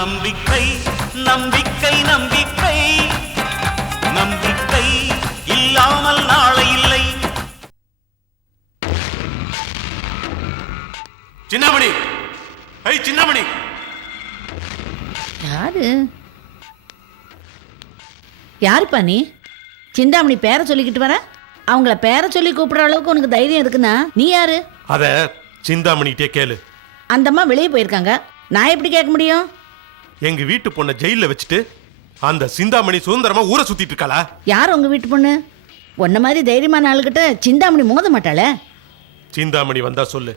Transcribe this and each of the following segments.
நம்பிக்கை நம்பிக்கை நம்பிக்கை நம்பிக்கை இல்லாமல் நாளை இல்லை. சின்னமணி, சின்னமணி. யாரு யாருப்பா நீ? சிந்தாமணி பேரை சொல்லிக்கிட்டு வர? அவங்கள பேரை சொல்லி கூப்பிடுற அளவுக்கு உனக்கு தைரியம் இருக்குன்னா நீ யாரு? அத சிந்தாமணிட்டே கேளு. அந்தம்மா வெளியே போயிருக்காங்க, நான் எப்படி கேட்க முடியும்? எங்க வீட்டு பொண்ணை ஜெயில வச்சுட்டு அந்த சிந்தாமணி சுதந்திரமா ஊரை சுத்திட்டு இருக்காளா? யார் உங்க வீட்டு பொண்ணு? உன்ன மாதிரி தைரியமான ஆளுகிட்ட சிந்தாமணி மோத மாட்டாளே. சிந்தாமணி வந்தா சொல்லு,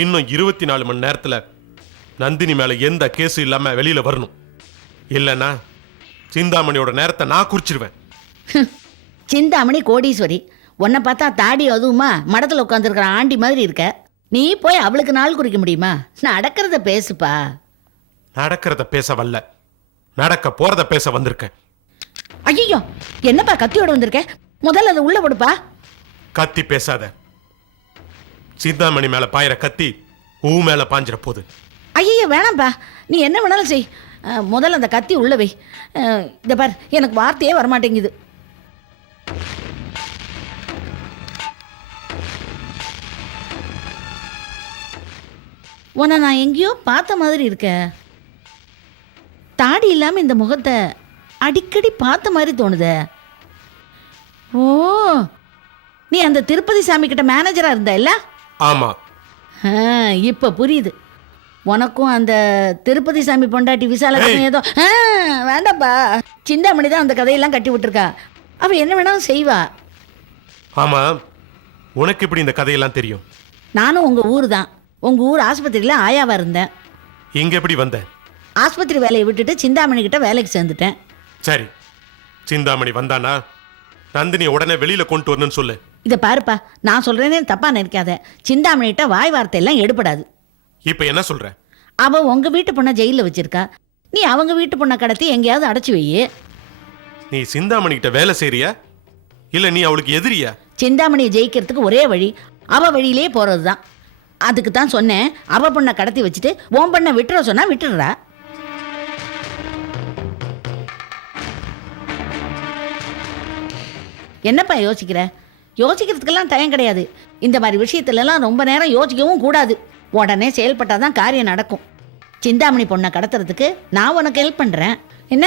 இன்னும் 24 மணி நேரத்துல நந்தினி மேல எந்த கேஸு இல்லாம வெளியில வரணும். இல்லைன்னா சிந்தாமணியோட நேரத்தை நான் குறிச்சிருவேன். சிந்தாமணி கோடீஸ்வரி, உன்னை பார்த்தா தாடி அதுவுமா மடத்தில் உட்காந்துருக்கிற ஆண்டி மாதிரி இருக்க. நீ போய் அவளுக்கு நாள் குறிக்க முடியுமா? நடக்கிறத பேசுப்பா. நடக்கிறத பேச வரல, நடக்க போறத பேச வந்திருக்கேன். ஐயோ, என்னப்பா கத்தியோட வந்திருக்க? முதல்ல அதை உள்ள போடுப்பா. கத்தி பேசாத. சிந்தாமணி மேல பாயிர கத்தி ஊ மேல பாஞ்சிர போது. ஐயோ வேணாம்ப்பா, நீ என்ன வேணாலும் செய். முதல்ல அந்த கத்தி உள்ள வை. இதை பார், எனக்கு வார்த்தையே வரமாட்டேங்குது. உன்னை நான் எங்கேயோ பார்த்த மாதிரி இருக்க. தாடி இல்லாமல் இந்த முகத்தை அடிக்கடி பார்த்த மாதிரி தோணுதே. ஓ, நீ அந்த திருப்பதி சாமி கிட்ட மேனேஜரா இருந்த இல்ல? ஆமா. இப்ப புரியுது. உனக்கும் அந்த திருப்பதி சாமி பொண்டாட்டி விசாலட்சுமி ஏதோ வேண்டாப்பா. சிந்தாமணி தான் அந்த கதையெல்லாம் கட்டி விட்டுருக்கா. அவ என்ன வேணாலும் செய்வா. ஆமா, உனக்கு இப்படி இந்த கதையெல்லாம் தெரியும்? நானும் உங்க ஊர் தான். உங்க ஊர் ஆஸ்பத்திரியில ஆயாவா இருந்தேன். இங்க எப்படி வந்த? ஆஸ்பத்திரி வேலையை விட்டுட்டு சிந்தாமணி கிட்ட வேலைக்கு சேர்ந்துட்டேன். சரி, சிந்தாமணி வந்தானா நந்தினி உடனே வெளியில கொண்டு வரணும்னு சொல்லு. இதை பாருப்பா, நான் சொல்றேனே தப்பா நினைக்காத. சிந்தாமணிகிட்ட வாய் வார்த்தை எல்லாம் எடுபடாது. இப்ப என்ன சொல்ற? அவ உங்க வீட்டு பொண்ணை ஜெயில வச்சிருக்கா. நீ அவங்க வீட்டு பொண்ணை கடத்தி எங்கேயாவது அடைச்சு வையே. நீ சிந்தாமணி கிட்ட வேலை செய்றியா இல்ல நீ அவளுக்கு எதிரியா? சிந்தாமணியை ஜெயிக்கிறதுக்கு ஒரே வழி அவ வழியிலே போறதுதான். அதுக்கு தான் சொன்னேன், அவ பொண்ணை கடத்தி வச்சுட்டு உன் பொண்ணை விட்டுற சொன்னா விட்டுடுறா. என்னப்பா யோசிக்கிற? யோசிக்கிறதுக்கெல்லாம் டைம் கிடையாது. இந்த மாதிரி விஷயத்துலலாம் ரொம்ப நேரம் யோசிக்கவும் கூடாது. உடனே செயல்பட்டாதான் காரியம் நடக்கும். சிந்தாமணி பொண்ணை கடத்துறதுக்கு நான் உனக்கு ஹெல்ப் பண்றேன். என்ன?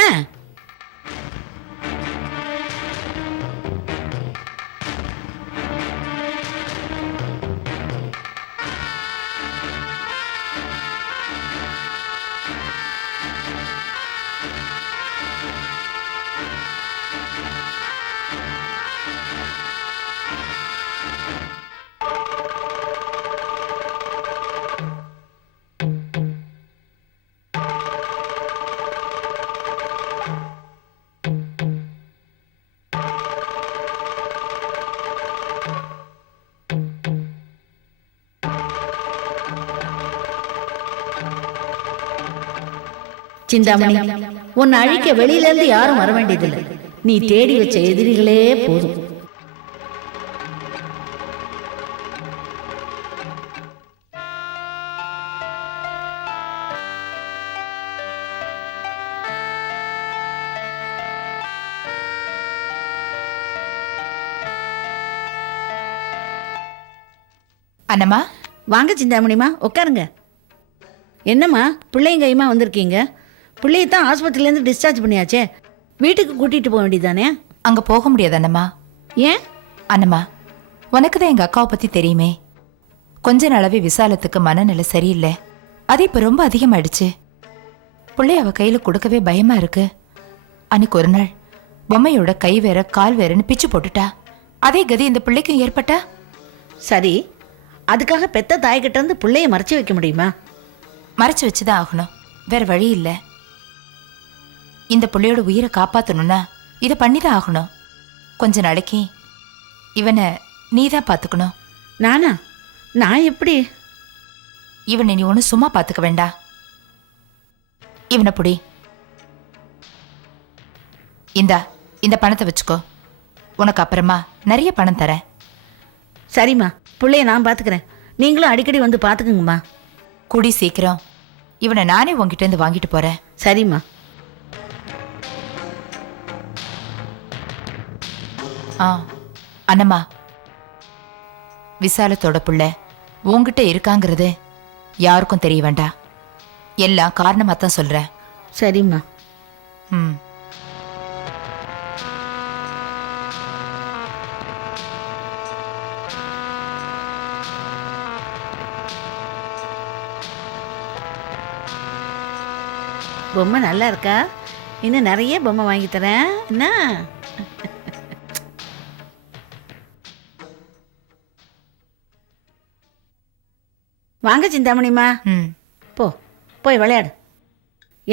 சிந்தாமணி, உன்னை அழிக்க வெளியில இருந்து யாரும் வர வேண்டியதில்லை. நீ தேடி வச்ச எதிரிகளே போதும். அண்ணம்மா, வாங்க சிந்தாமணிமா, உட்காருங்க. என்னம்மா பிள்ளைங்க கைமா வந்திருக்கீங்க? பிள்ளையத்தான் ஆஸ்பத்திரியிலேருந்து டிஸ்சார்ஜ் பண்ணியாச்சே, வீட்டுக்கு கூட்டிட்டு போக வேண்டியதானே? அங்க போக முடியாது அண்ணம்மா. ஏன்? அண்ணம்மா, உனக்கு தான் எங்க அக்காவை பத்தி தெரியுமே. கொஞ்ச நாளாவே விசாலத்துக்கு மனநிலை சரியில்லை. அது இப்ப ரொம்ப அதிகமாயிடுச்சு. பிள்ளைய அவ கையில கொடுக்கவே பயமா இருக்கு. அன்னைக்கு ஒரு நாள் பொம்மையோட கை வேற கால் வேறன்னு பிச்சு போட்டுட்டா. அதே கதி இந்த பிள்ளைக்கும் ஏற்பட்டா? சரி, அதுக்காக பெத்த தாய்கிட்ட இருந்து பிள்ளைய மறைச்சு வைக்க முடியுமா? மறைச்சு வச்சுதான் ஆகணும், வேற வழி இல்லை. இந்த பிள்ளையோட உயிரை காப்பாத்தணும்னா இதை பண்ணிதான் ஆகணும். கொஞ்ச நாளைக்கு இவனை நீதான் பாத்துக்கணும். நானா? நான் எப்படி? இவனை நீ ஒண்ணு சும்மா பாத்துக்க வேண்டாம். இவனை புடி. இந்த பணத்தை வச்சுக்கோ. உனக்கு அப்புறமா நிறைய பணம் தரேன். சரிம்மா, பிள்ளைய நான் பாத்துக்கிறேன். நீங்களும் அடிக்கடி வந்து பாத்துக்குங்கம்மா. கூடி சீக்கிரம் இவனை நானே உங்ககிட்ட இருந்து வாங்கிட்டு போறேன். சரிம்மா. அண்ணம்மா, விசாலத்தோட புள்ள உங்ககிட்ட இருக்காங்கிறது யாருக்கும் தெரிய வேண்டாம். எல்லாம் காரணமா தான் சொல்றேன். சரிம்மா. ம். பொம்மை நல்லா இருக்கா? இன்னும் நிறைய பொம்மை வாங்கி தரேன். என்ன? வாங்க சிந்தாமணிம்மா. ம். போய் விளையாடு.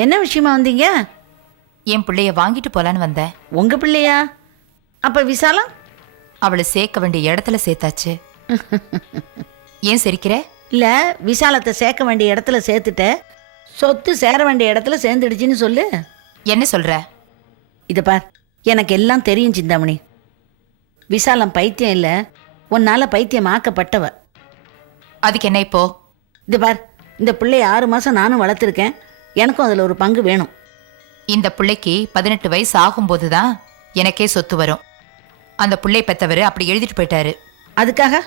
என்ன விஷயமா வந்தீங்க? என் பிள்ளைய வாங்கிட்டு போலான்னு வந்தேன். உங்க பிள்ளையா? அப்ப விசாலம்? அவளை சேர்க்க வேண்டிய இடத்துல சேர்த்தாச்சு. ஏன் சிரிக்கிற? இல்ல, விசாலத்தை சேர்க்க வேண்டிய இடத்துல சேர்த்துட்ட, சொத்து சேர வேண்டிய இடத்துல சேர்ந்துடுச்சின்னு சொல்லு. என்ன சொல்ற? இத பார், எனக்கு எல்லாம் தெரியும் சிந்தாமணி. விசாலம் பைத்தியம் இல்ல, உன்னால பைத்தியம் ஆக்கப்பட்டவ. அதுக்கு என்ன இப்போ? இது பார், இந்த பிள்ளைய 6 மாசம் நானும் வளர்த்துருக்கேன். எனக்கும் அதுல ஒரு பங்கு வேணும். இந்த பிள்ளைக்கு 18 வயசு ஆகும்போதுதான் எனக்கே சொத்து வரும். அந்த பிள்ளை பெத்தவர் அப்படி எழுதிட்டு போயிட்டாரு. அதுக்காக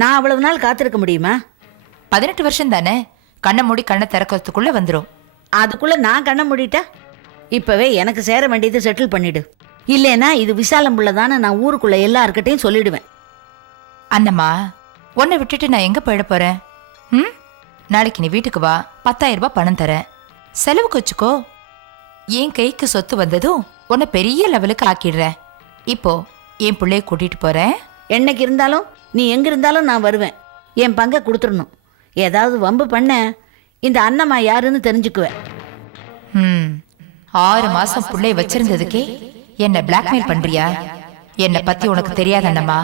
நான் அவ்வளவு நாள் காத்திருக்க முடியுமா? 18 வருஷம் தானே, கண்ணை மூடி கண்ணை திறக்கிறதுக்குள்ள வந்துடும். அதுக்குள்ள நான் கண்ணை மூடிட்டா? இப்பவே எனக்கு சேர வேண்டியதை செட்டில் பண்ணிடு. இல்லைன்னா இது விசாலம் பிள்ளைதானே நான் ஊருக்குள்ள எல்லார்கிட்டையும் சொல்லிடுவேன். அண்ணம்மா, உன்னை விட்டுட்டு நான் எங்க போயிட போறேன்? ம், நாளைக்கு நீ வீட்டுக்கு வா, 10,000 ரூபாய் பணம் தரேன், செலவுக்கு வச்சுக்கோ. என் கைக்கு சொத்து வந்ததும் உன்னை பெரிய லெவலுக்கு ஆக்கிடுறேன். இப்போ என் பிள்ளைய கூட்டிட்டு போறேன். என்னைக்கு இருந்தாலும் நீ எங்க இருந்தாலும் நான் வருவேன். என் பங்கை கொடுத்துடணும். ஏதாவது வம்பு பண்ண இந்த அண்ணம்மா யாருன்னு தெரிஞ்சுக்குவேன். 6 மாசம் பிள்ளைய வச்சிருந்ததுக்கே என்ன பிளாக்மெயில் பண்றியா? என்னை பத்தி உனக்கு தெரியாத அண்ணம்மா,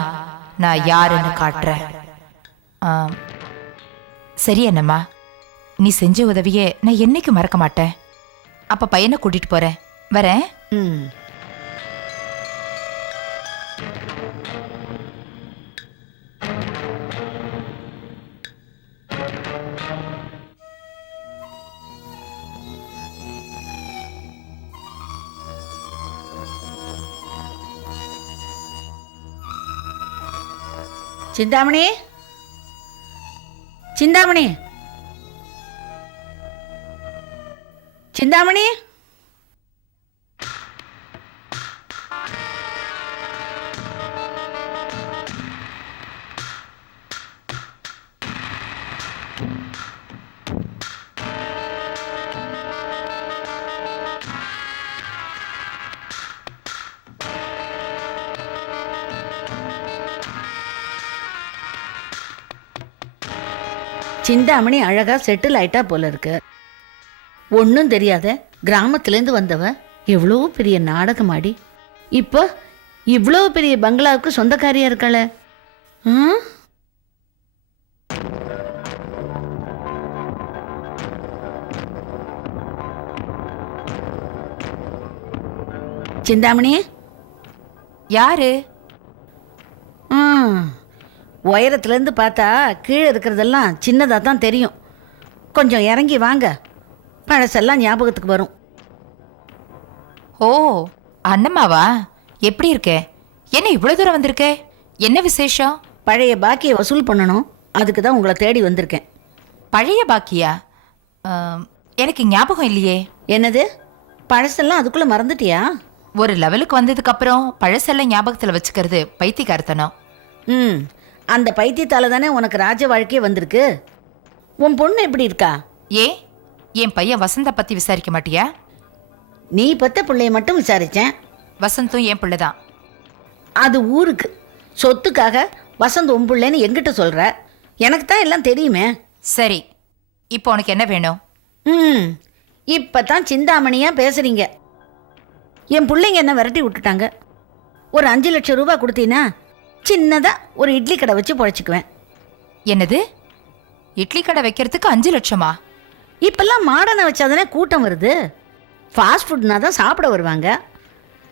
நான் யாருன்னு காட்டுறேன். சரி அண்ணம்மா, நீ செஞ்ச உதவியே நான் என்னைக்கு மறக்க மாட்டேன். அப்ப பையனை கூட்டிட்டு போறேன். வரேன். ம். சிந்தாமணி, சிந்தாமணி, சிந்தாமணி. சிந்தாமணி அழகா செட்டில் ஆயிட்டா போல இருக்கு. ஒன்றும் தெரியாத கிராமத்துலேருந்து வந்தவ எவ்வளோ பெரிய நாடகம் ஆடி இப்போ இவ்வளோ பெரிய பங்களாவுக்கு சொந்தக்காரியா இருக்காள. சிந்தாமணி யாரு? உயரத்துலேருந்து பார்த்தா கீழே இருக்கிறதெல்லாம் சின்னதாக தான் தெரியும். கொஞ்சம் இறங்கி வாங்க, பழசெல்லாம் ஞாபகத்துக்கு வரும். ஓ, அண்ணம்மாவா? எப்படி இருக்கே? என்ன இவ்வளவு தூரம் வந்திருக்கே? என்ன விசேஷம்? பழைய பாக்கியை வசூல் பண்ணணும், அதுக்கு தான் உங்களை தேடி வந்திருக்கேன். பழைய பாக்கியா? எனக்கு ஞாபகம் இல்லையே. என்னது, பழசெல்லாம் அதுக்குள்ளே மறந்துட்டியா? ஒரு லெவலுக்கு வந்ததுக்கு அப்புறம் பழசெல்லாம் ஞாபகத்தில் வச்சுக்கிறது பைத்தியக்காரத்தனம். அந்த பைத்தியத்தால தானே உனக்கு ராஜ வாழ்க்கையே வந்திருக்கு. உன் பொண்ணு எப்படி இருக்கா? என் பையன் வசந்த பத்தி விசாரிக்க மாட்டியா? நீ பெத்த பிள்ளைய மட்டும் விசாரிச்சேன். வசந்தும் என் பிள்ளைதான். அது ஊருக்கு சொத்துக்காக வசந்த் உன் பிள்ளைன்னு எங்கிட்ட சொல்ற. எனக்கு தான் எல்லாம் தெரியுமே. சரி, இப்போ உனக்கு என்ன வேணும்? இப்பதான் சிந்தாமணியா பேசுறீங்க. என் பிள்ளைங்க என்ன விரட்டி விட்டுட்டாங்க. ஒரு 5 லட்சம் ரூபாய் கொடுத்தீங்கன்னா சின்னதா ஒரு இட்லி கடை வச்சு பொழைச்சிக்குவேன். என்னது, இட்லி கடை வைக்கிறதுக்கு 5 லட்சமா? இப்பெல்லாம் மாடனை வச்சாதானே கூட்டம் வருது. ஃபாஸ்ட் ஃபுட்னா தான் சாப்பிட வருவாங்க.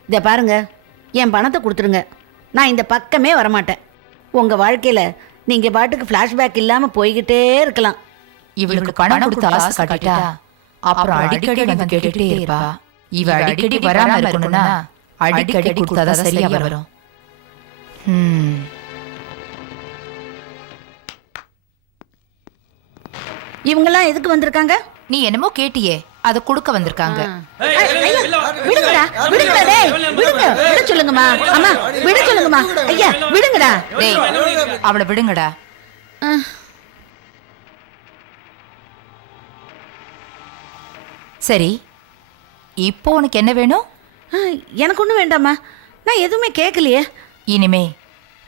இதை பாருங்க, என் பணத்தை கொடுத்துருங்க, நான் இந்த பக்கமே வரமாட்டேன். உங்கள் வாழ்க்கையில் நீங்கள் பாட்டுக்கு ஃப்ளாஷ்பேக் இல்லாமல் போய்கிட்டே இருக்கலாம். இவளுக்கு பணம் கொடுத்து ஆசை காட்டிட்டா அப்புறம் அடிக்கடி வந்து கேட்டுட்டே இருப்பா. இவ அடிக்கடி வராம இருக்கணும்னா அடிக்கடி கொடுத்தாதான் சரியா வரும். இவங்கெல்லாம் எதுக்கு வந்திருக்காங்க? நீ என்னமோ கேட்டியே, அத கொடுக்க வந்திருக்காங்க. விடுங்கடா, விடுங்கடா டேய், விடுங்க, விட சொல்லுங்கம்மா. அம்மா, விட சொல்லுங்கம்மா. ஐயா, விடுங்கடா. டேய், அவளை விடுங்கடா. சரி, இப்போ உனக்கு என்ன வேணும்? எனக்கு ஒன்றும் வேண்டாம்மா, நான் எதுவுமே கேட்கலையே. இனிமே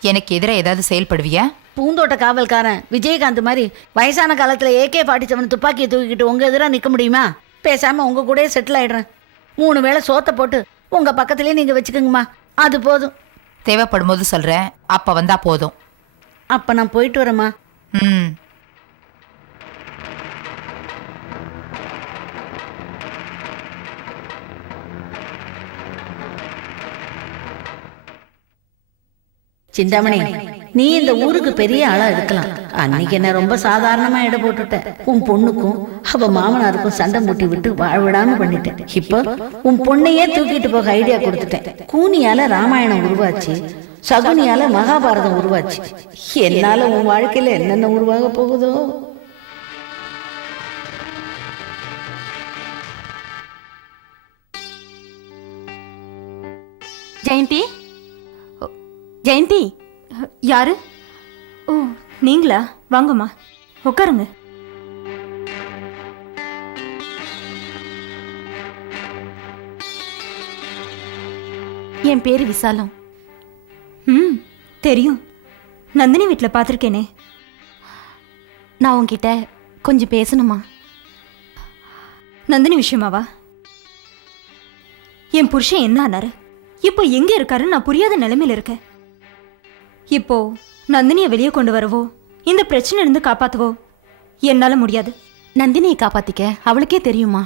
எனக்கு எதிராக ஏதாவது செயல்படுவியா? பூந்தோட்ட காவல்காரன் விஜயகாந்த் மாதிரி வயசான காலத்தில் AK-47 துப்பாக்கியை தூக்கிக்கிட்டு உங்கள் எதிராக நிற்க முடியுமா? பேசாமல் உங்கள் கூடயே செட்டில் ஆகிடுறேன். 3 வேளை சோத்தை போட்டு உங்கள் பக்கத்துலேயே நீங்கள் வச்சுக்கோங்கம்மா, அது போதும். தேவைப்படும் போது சொல்கிறேன், அப்போ வந்தா போதும். அப்போ நான் போயிட்டு வரேம்மா. சிந்தாமணி, நீ இந்த ஊருக்கு பெரிய ஆளா இருக்கலாம். அன்னைக்கு என்ன ரொம்ப சாதாரணமா எடை போட்டுட்ட. உன் பொண்ணுக்கும் அவ மாமனாருக்கும் சண்டை மூட்டி விட்டு வாழ்விடாம பண்ணிட்டேன். இப்போ உன் பொண்ணையே தூக்கிட்டு போக ஐடியா கொடுத்துட்டேன். கூனியால ராமாயணம் உருவாச்சு, சகுனியால மகாபாரதம் உருவாச்சு. என்னால உன் வாழ்க்கையில என்னென்ன உருவாக போகுதோ. ஜெயந்தி, ஜெயந்தி. யாரு? ஓ, நீங்களா? வாங்கம்மா, உட்காருங்க. என் பேரு விசாலம். தெரியும். நந்தினி வீட்டில் பார்த்துருக்கேனே. நான் உன்கிட்ட கொஞ்சம் பேசணுமா? நந்தினி விஷயமாவா? என் புருஷன் என்ன ஆனாரு, இப்போ எங்க இருக்காரு, நான் புரியாத நிலைமையில இருக்கேன். இப்போ நந்தினியை வெளியே கொண்டு வரவோ இந்த பிரச்சனை இருந்து காப்பாத்தவோ என்னால முடியாது. நந்தினியை காப்பாத்திக்க அவளுக்கே தெரியுமா?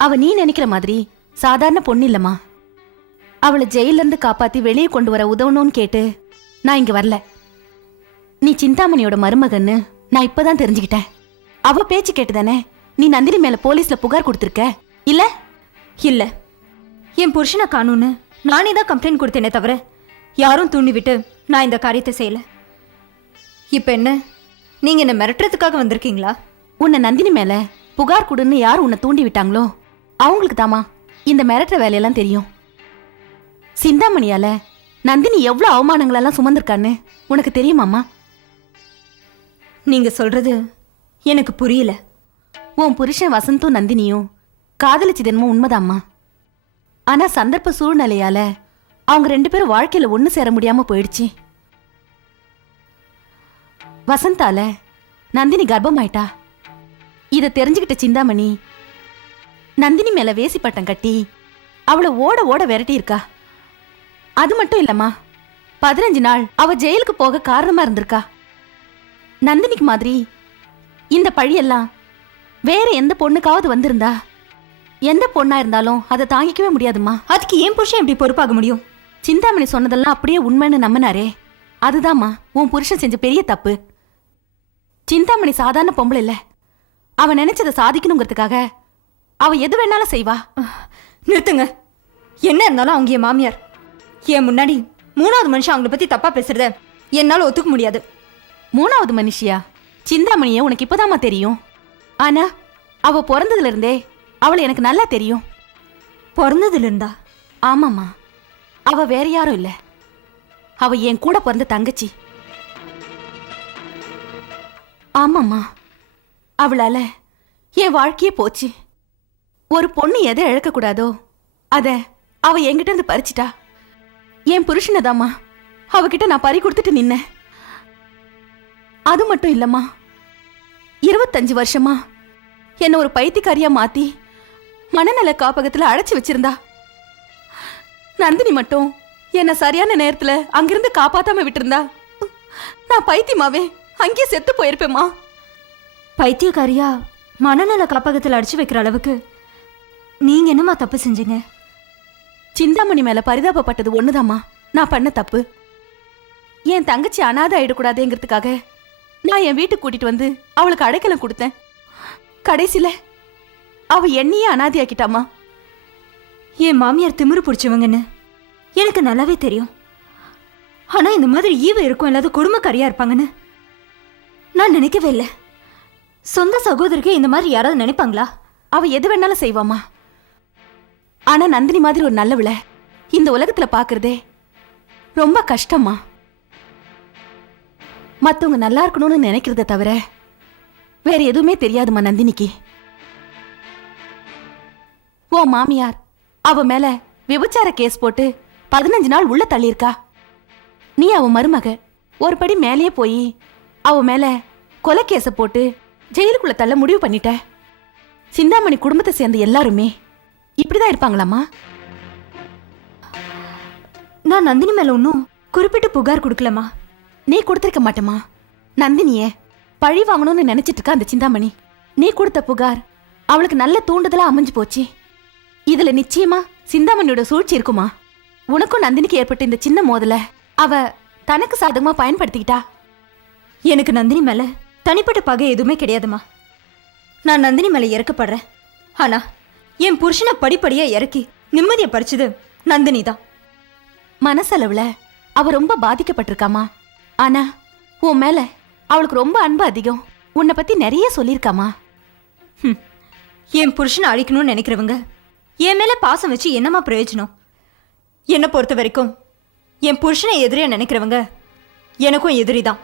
அவ நீ நினைக்கிற மாதிரி சாதாரண பொண்ணு இல்லம்மா. அவளை ஜெயில இருந்து காப்பாத்தி வெளியே கொண்டு வர உதவணும்னு கேட்டு நான் இங்க வரல. நீ சிந்தாமணியோட மருமகன்னு நான் இப்பதான் தெரிஞ்சுக்கிட்டேன். அவ பேச்சு கேட்டுதானே நீ நந்தினி மேல போலீஸ்ல புகார் கொடுத்திருக்க, இல்ல? இல்ல, என் புருஷனை காணும்னு நானே தான் கம்ப்ளைண்ட் கொடுத்தேனே தவிர யாரும் தூண்டி விட்டு நான் இந்த காரியத்தை செய்யல. இப்ப என்ன, நீங்க என்ன மிரட்டுறதுக்காக வந்திருக்கீங்களா? உன்னை நந்தினி மேல புகார் கொடுன்னு யார் உன்னை தூண்டி விட்டாங்களோ அவங்களுக்கு தாமா இந்த மிரட்டுற வேலையெல்லாம் தெரியும். சிந்தாமணியால நந்தினி எவ்வளவு அவமானங்களெல்லாம் சுமந்திருக்கான்னு உனக்கு தெரியுமாம்மா? நீங்க சொல்றது எனக்கு புரியல. உன் புருஷன் வசந்தும் நந்தினியும் காதலிச்சதென்னமோ உண்மைதாம்மா. ஆனா சந்தர்ப்ப சூழ்நிலையால அவங்க 2 பேரும் வாழ்க்கையில ஒண்ணு சேர முடியாம போயிடுச்சு. வசந்தால நந்தினி கர்ப்பமாயிட்டா. இத தெரிஞ்சுக்கிட்ட சிந்தாமணி நந்தினி மேல வேசி பட்டம் கட்டி அவளை ஓட ஓட விரட்டி இருக்கா. அது மட்டும் இல்லம்மா, 15 நாள் அவ ஜெயிலுக்கு போக காரணமா இருந்திருக்கா. நந்தினிக்கு மாதிரி இந்த பழியெல்லாம் வேற எந்த பொண்ணுக்காவது வந்திருந்தா எந்த பொண்ணா இருந்தாலும் அதை தாங்கிக்கவே முடியாதுமா. அதுக்கு ஏன் புருஷன் எப்படி பொறுப்பாக முடியும்? சிந்தாமணி சொன்னதெல்லாம் அப்படியே உண்மைன்னு நம்பினாரே, அதுதாம்மா உன் புருஷன் செஞ்ச பெரிய தப்பு. சிந்தாமணி சாதாரண பொம்பளை இல்ல. அவ நினைச்சதை சாதிக்கணுங்கிறதுக்காக அவ எது வேணாலும் செய்வா. நிறுத்துங்க. என்ன இருந்தாலும் அவங்க என் மாமியார். என் முன்னாடி 3வது மனுஷன் அவங்கள பத்தி தப்பா பேசுறத என்னால ஒத்துக்க முடியாது. 3வது மனுஷியா? சிந்தாமணிய உனக்கு இப்பதாம்மா தெரியும். ஆனா அவ பிறந்ததுல இருந்தே அவளை எனக்கு நல்லா தெரியும். பிறந்ததுல இருந்தா? ஆமாம்மா, அவ வேற யாரும் இல்ல. அவ என் கூட பிறந்த தங்கச்சி. ஆமாம்மா, அவளால என் வாழ்க்கையே போச்சு. ஒரு பொண்ணு எதை இழக்க கூடாதோ அத அவ என்கிட்ட இருந்து பறிச்சிட்டா. என் புருஷனதாம்மா அவகிட்ட நான் பறி கொடுத்துட்டு நின்னேன். அது மட்டும் இல்லம்மா, 25 வருஷமா என்ன ஒரு பைத்தியக்காரியா மாத்தி மனநல காப்பகத்துல அடைச்சு வச்சிருந்தா. நந்தினி மட்டும் என்ன சரியான நேரத்துல அங்கிருந்து காப்பாத்தாம விட்டிருந்தா நான் பைத்தியமாவே அங்கேயே செத்து போயிருப்பேம்மா. பைத்தியக்காரியா மனநல காப்பகத்துல அடைச்சு வைக்கிற அளவுக்கு நீங்க என்னமா தப்பு செஞ்சீங்க? சிந்தாமணி மேல பரிதாபப்பட்டது ஒண்ணுதாம்மா நான் பண்ண தப்பு. என் தங்கச்சி அனாதை அவ என்னையே அனாதையாக்கிட்டாமா. என் மாமியார் திமிரு பிடிச்சவங்கன்னு எனக்கு நல்லாவே தெரியும். ஆனா இந்த மாதிரி ஈவு இருக்கும் இல்லாத கொடுமைக்காரியா இருப்பாங்கன்னு நான் நினைக்கவே இல்லை. சொந்த சகோதரிக்கு இந்த மாதிரி யாராவது நினைப்பாங்களா? அவ எது வேணாலும் செய்வாமா. ஆனா நந்தினி மாதிரி ஒரு நல்லவள இந்த உலகத்துல பாக்குறதே ரொம்ப கஷ்டமா. மத்தவங்க நல்லா இருக்கணும்னு நினைக்கிறத தவிர வேற எதுவுமே தெரியாதுமா நந்தினிக்கு. ஓ மாமியார் அவ மேல விபச்சார கேஸ் போட்டு 15 நாள் உள்ள தள்ளியிருக்கா. நீ அவ மருமக ஒரு படி மேலேயே போய் அவ மேல கொலை கேஸ போட்டு ஜெயிலுக்குள்ள தள்ள முடிவு பண்ணிட்ட. சிந்தாமணி குடும்பத்தை சேர்ந்த எல்லாருமே இப்படிதான் இருப்பாங்களாமா? நான் நந்தினி மேல ஒன்னும் குறிப்பிட்டு புகார் கொடுக்கலமா. நீ கொடுத்திருக்க மாட்டேமா. நந்தினிய பழி வாங்கணும்னு நினைச்சிட்டு இருக்கா அந்த சிந்தாமணி. நீ கொடுத்த புகார் அவளுக்கு நல்ல தூண்டுதலா அமைஞ்சு போச்சு. இதுல நிச்சயமா சிந்தாமணியோட சூழ்ச்சி இருக்குமா? உனக்கும் நந்தினிக்கு ஏற்பட்ட இந்த சின்ன மோதல அவ தனக்கு சாதகமா பயன்படுத்திக்கிட்டா. எனக்கு நந்தினி மேல தனிப்பட்ட பகை எதுவுமே கிடையாதுமா. நான் நந்தினி மேல இறக்கப்படுறேன். ஆனா என் புருஷனை படிப்படியா இறக்கி நிம்மதியை பறிச்சது நந்தினி தான். மனசளவுல அவ ரொம்ப பாதிக்கப்பட்டிருக்காமா. ஆனா உன் மேல அவளுக்கு ரொம்ப அன்பு அதிகம். உன்னை பத்தி நிறைய சொல்லியிருக்காமா. என் புருஷனை அழிக்கணும்னு நினைக்கிறவங்க என் மேல பாசம் வச்சு என்னமா பிரயோஜனம்? என்னை பொறுத்த வரைக்கும் என் புருஷனை எதிரியா நினைக்கிறவங்க எனக்கும் எதிரி தான்.